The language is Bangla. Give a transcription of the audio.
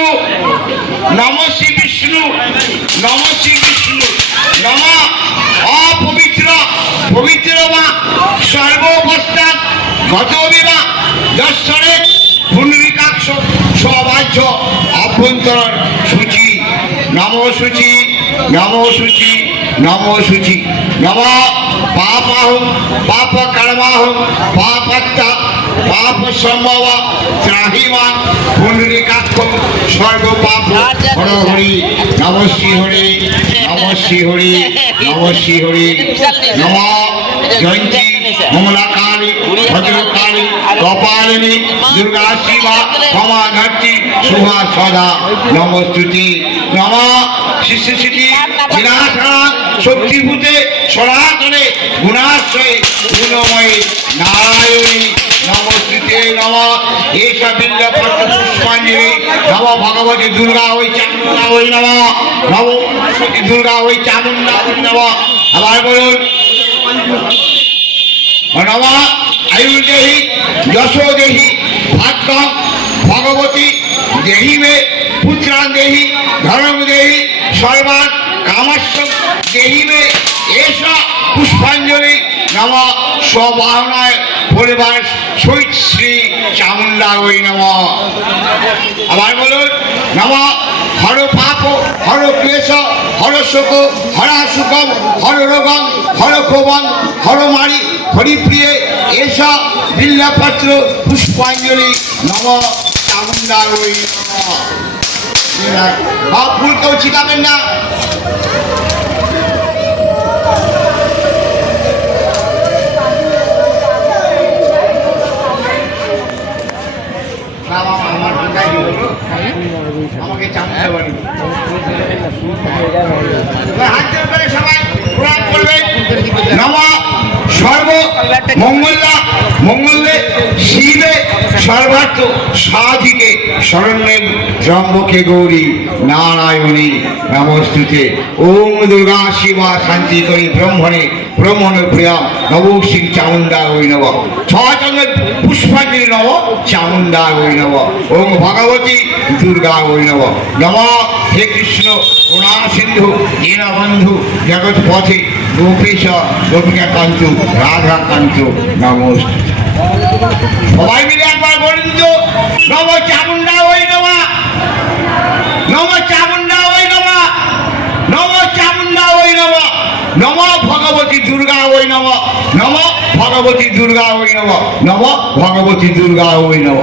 বিষ্ণু নম শ্রী বিষ্ণু নম শ্রী বিষ্ণু নম অপবিত্র পবিত্র মা সর্ববস্থা গত বিমা দর্শনে পুনরিকাক্ষ সবাহ্য অভ্যন্তর সূচি নম সূচি নম সূচি নম সূচি নম পাপাহম পাপ কর্মাহম পাপাত্তা পাপ সম্ভব ত্রাহিমা পুনরিকাক্ষ সর্ব পাপ হর হরি নম শ্রী হরি নম শ্রী হরি নম শ্রী হরি নম জয়ন্তী মঙ্গলাকালী ভদ্রকালী কপালিনী দুর্গা শিবা ক্ষমা ঘাটী শুভা সদা নমস্তুতি নম শিষ্যসিদ্ধি বিনাশনা শক্তিভূতে সনাতনে গুণাশ্রয়ে গুণময়ী নারায়ণী নমস্তুতে নম। এসব বিল্ল পত্র ভগবতী দুর্গা ওই চামুন্ডা ওই নম। নম দুর্গা ওই চামুন্ডা ওই নম। আবার বলুন নম আয়ুর্দেহি যশো দেহি ভাগ্যম ভগবতী, দেহি মে, পুত্রান দেহি ধর্ম দেহি, সর্বান কামাস্য মে এস পুষ্পাঞ্জলি নম স্ববাহনায় পরিবার সহিত শ্রী চামুন্ডা ওই নম। আবার বলুন নম হর পাপ হর ক্লেশ হর শোক হরা সুখম হর রোগম হর ক্ষোভম হর মারি হরিপ্রিয়ে এসা বিল্লাপত্র পুষ্পাঞ্জলি নম চামুন্ডা ওই নম। বা ফুল কেউ ছিটাবেন না না, মঙ্গলা মঙ্গলে শিবে সর্বার্থ সাধিকে শরণ্যে গৌরী নারায়ণী নমস্তুতে ওম দুর্গা শিবা শান্তি করি ব্রহ্মণে ব্রহ্মণ প্রিয়া নব সিং চামুন্ডা ওই নব পুষ্পাঞ্জলি নব চামুন্ডা ওই নব ওম ভগবতী দুর্গা ওই নব নম, হে কৃষ্ণ করুণা সিন্ধু দীনবন্ধু জগৎ পথে, গোপীশ, গোপিকা কান্ত নমস্তে। সবাই মিলে একবার বলুন তো নম চামুন্ডা ওই নমা ওই ওই ভগবতী দুর্গা ওই ভগবতী দুর্গা ওই নব নব ভগবতী দুর্গা ওই নম।